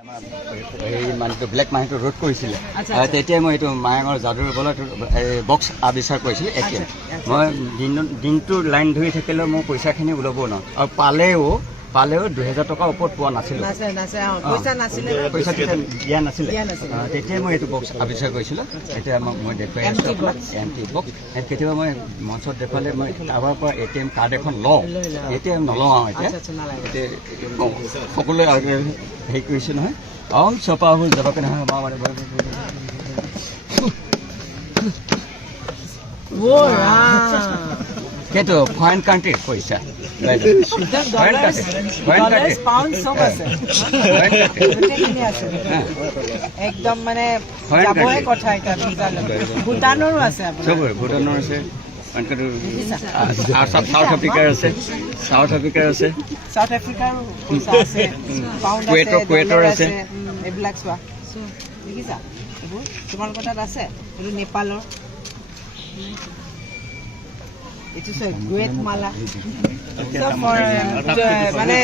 এই মানুহটো ব্লেক মানুহটো ৰোধ কৰিছিলে তেতিয়াই মই এইটো মায়ঙৰ যাদুৰ বলত বক্স আৱিষ্কাৰ কৰিছিলোঁ। এতিয়া মই দিনটো লাইন ধৰি থাকিলেও মই পইচাখিনি ওলাব নোৱাৰোঁ আৰু পালেও 2000 টকাৰ ওপৰত পোৱা নাছিলোঁ। পইচা দিয়া নাছিলে তেতিয়াই মই এইটো বক্স আৱিষ্কাৰ কৰিছিলোঁ। এতিয়া মই দেখুৱাই আছোঁ আপোনাক এমটি বক্স। কেতিয়াবা মই মঞ্চত দেখুৱালে মই কাৰোবাৰ পৰা ATM কাৰ্ড এখন লওঁ, এতিয়া নলওঁ আৰু এতিয়া সকলোৱে হেৰি কৰিছে নহয়। চপা হ'ল যাবকে নহয় সেইটো ফৰেইন কাণ্ট্ৰি পইচা একদম মানে ভূটানৰো আছে, ভূটানৰ আছে, সাউথ আফ্ৰিকাৰ আছে, কুৱেটৰ আছে। এইবিলাক চোৱা দেখিছা, এইবোৰ তোমালোকৰ তাত আছে। এইটো নেপালৰ, এইটো গুৱেটমালা মানে